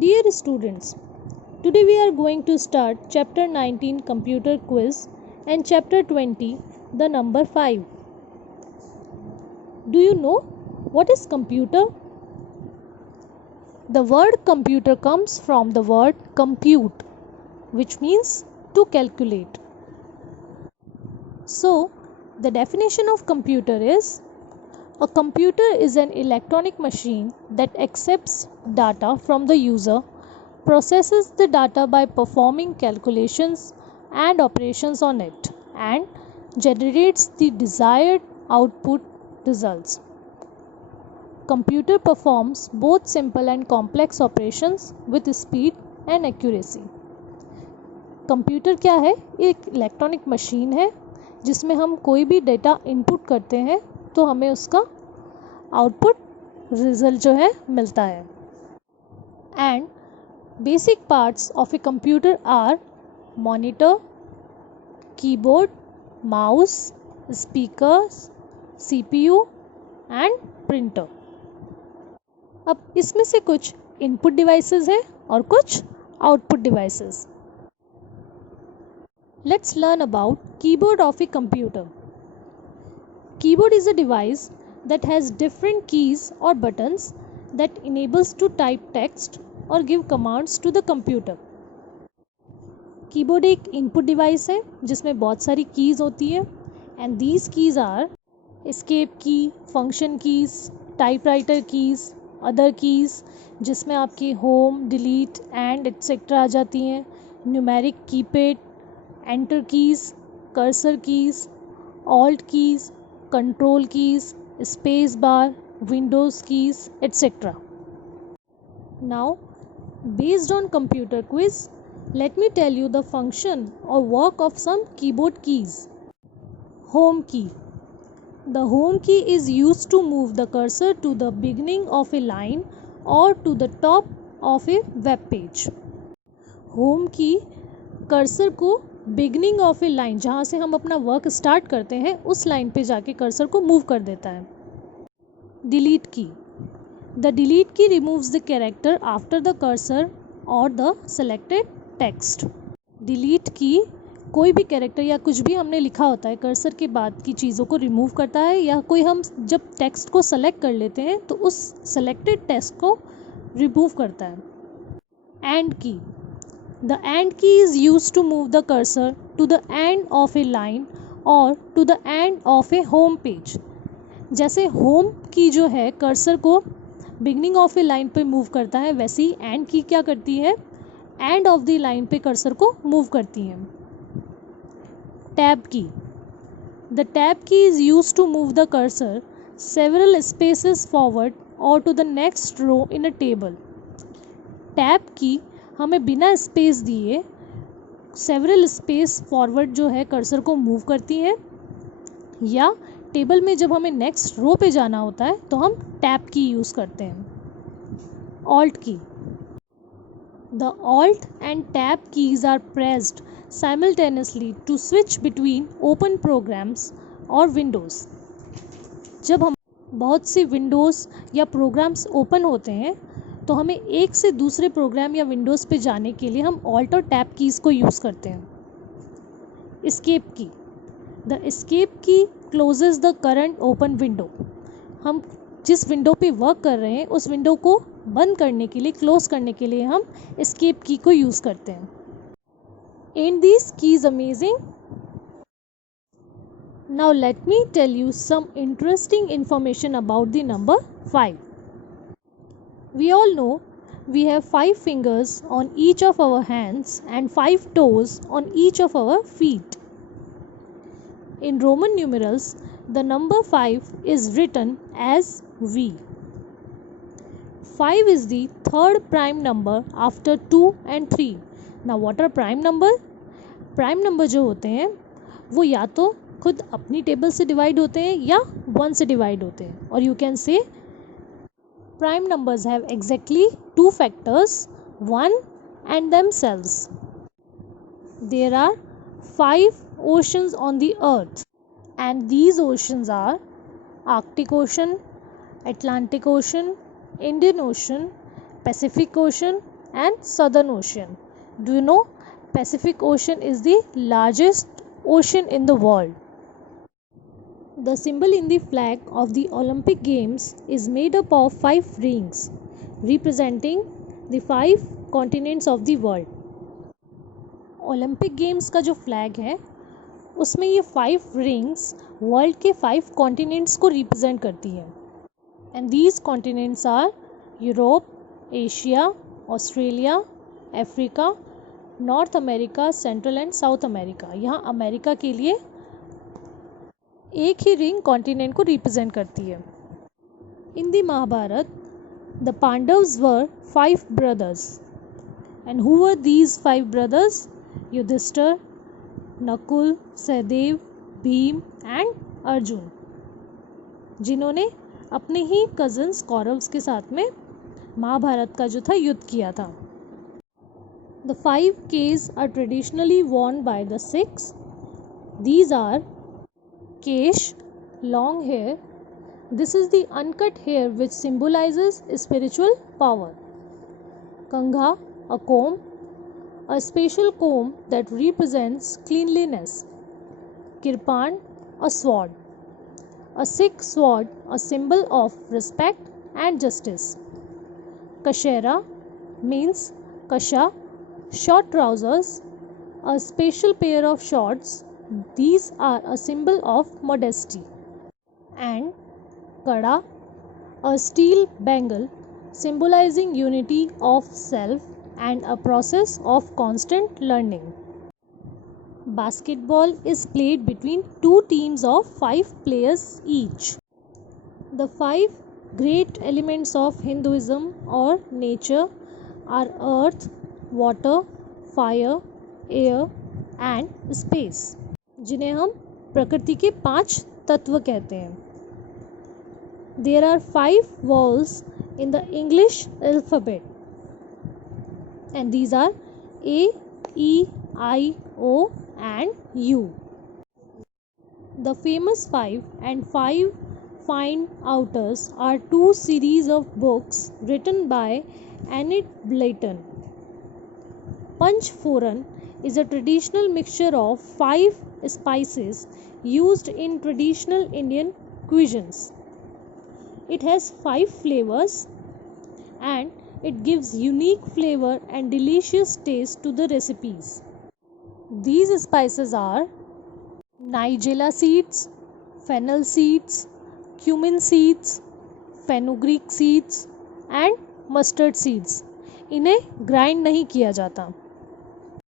Dear students, today we are going to start chapter 19 computer quiz and chapter 20 the number 5. Do you know what is computer? The word computer comes from the word compute, which means to calculate. So, the definition of computer is: a computer is an electronic machine that accepts data from the user, processes the data by performing calculations and operations on it, and generates the desired output results. Computer performs both simple and complex operations with speed and accuracy. Computer क्या है? एक electronic machine है जिसमें हम कोई भी data input करते हैं तो हमें उसका आउटपुट रिजल्ट जो है मिलता है. And basic parts of a computer are monitor, keyboard, mouse, speakers, CPU and printer. अब इसमें से कुछ इनपुट डिवाइसेस हैं और कुछ output devices. Let's learn about keyboard of a computer. Keyboard is a device that has different keys or buttons that enables to type text or give commands to the computer. Keyboard एक input device है जिसमें बहुत सारी keys होती है and these keys are escape key, function keys, typewriter keys, other keys जिसमें आपकी home, delete and etc आ जाती हैं, numeric keypad, enter keys, cursor keys, alt keys, control keys, space bar, Windows keys etc. Now, based on computer quiz, let me tell you the function or work of some keyboard keys. Home key. The home key is used to move the cursor to the beginning of a line or to the top of a web page. Home key cursor को beginning of A line, जहाँ से हम अपना work start करते हैं उस line पे जाके कर्सर को मूव कर देता है. डिलीट की. द डिलीट की removes the character after the cursor और द सेलेक्टेड टेक्स्ट. डिलीट की कोई भी कैरेक्टर या कुछ भी हमने लिखा होता है कर्सर के बाद की चीज़ों को रिमूव करता है, या कोई हम जब टेक्स्ट को सेलेक्ट कर लेते हैं तो उस सेलेक्टेड टेक्स्ट को रिमूव करता है. एंड की. The AND key is used to move the cursor to the end of a line or to the end of a home page. जैसे home की जो है कर्सर को beginning of a line पे move करता है, वैसे ही AND की क्या करती है, end of the line पे कर्सर को मूव करती है. Tab की. The tab key is used to move the cursor several spaces forward or to the next row in a table. Tab की हमें बिना स्पेस दिए सेवरल स्पेस फॉरवर्ड जो है कर्सर को मूव करती है, या टेबल में जब हमें नेक्स्ट रो पे जाना होता है तो हम टैब की यूज़ करते हैं. Alt key. The alt and tab keys are pressed simultaneously to switch between open programs और विंडोज़. जब हम बहुत सी विंडोज़ या प्रोग्राम्स ओपन होते हैं तो हमें एक से दूसरे प्रोग्राम या विंडोज़ पे जाने के लिए हम ऑल्ट और टैब कीज़ को यूज़ करते हैं. Escape key. The escape key closes the current open window. हम जिस विंडो पे वर्क कर रहे हैं उस विंडो को बंद करने के लिए, क्लोज करने के लिए हम एस्केप की को यूज़ करते हैं. And this keys amazing. Now let me tell you some interesting information about the number 5. We all know we have 5 fingers on each of our hands and 5 toes on each of our feet. In Roman numerals, the number 5 is written as V. 5 is the third prime number after 2 and 3. Now what are prime number? Prime number जो होते हैं वो या तो खुद अपनी table से divide होते हैं या 1 से डिवाइड होते हैं, और you can say prime numbers have exactly 2 factors, 1 and themselves. There are 5 oceans on the earth, and these oceans are Arctic Ocean, Atlantic Ocean, Indian Ocean, Pacific Ocean and Southern Ocean. Do you know Pacific Ocean is the largest ocean in the world? The symbol in the flag of the Olympic Games is made up of 5 rings representing the 5 continents of the world. Olympic games का जो flag है उसमें ये 5 rings world के 5 continents को represent करती है. And these continents are Europe, Asia, Australia, Africa, North America, Central and South America. यहाँ अमेरिका के लिए एक ही रिंग कॉन्टिनेंट को रिप्रेजेंट करती है. In the Mahabharata the Pandavs were 5 brothers. And who were these 5 brothers? Yudhishthir, Nakul, Sahdev, Bhim and Arjun, जिन्होंने अपने ही कजन्स कौरव्स के साथ में महाभारत का जो था युद्ध किया था. The 5 Ks are traditionally worn by the Sikhs. These are Kesh, long hair. This is the uncut hair which symbolizes spiritual power. Kangha, a comb, a special comb that represents cleanliness. Kirpan, a sword. A Sikh sword, a symbol of respect and justice. Kashera means kasha, short trousers, a special pair of shorts. These are a symbol of modesty. And kada, a steel bangle symbolizing unity of self and a process of constant learning. Basketball is played between 2 teams of 5 players each. The 5 great elements of Hinduism or nature are earth, water, fire, air and space, जिन्हें हम प्रकृति के 5 तत्व कहते हैं. There are 5 vowels in the English alphabet, and these are A, E, I, O and U. The famous 5 and 5 fine outers are 2 series of books written by Enid Blyton. Panchforan is a traditional mixture of 5 spices used in traditional Indian cuisines. It has 5 flavors and it gives unique flavor and delicious taste to the recipes. These spices are nigella seeds, fennel seeds, cumin seeds, fenugreek seeds and mustard seeds. इन्हें grind नहीं किया जाता.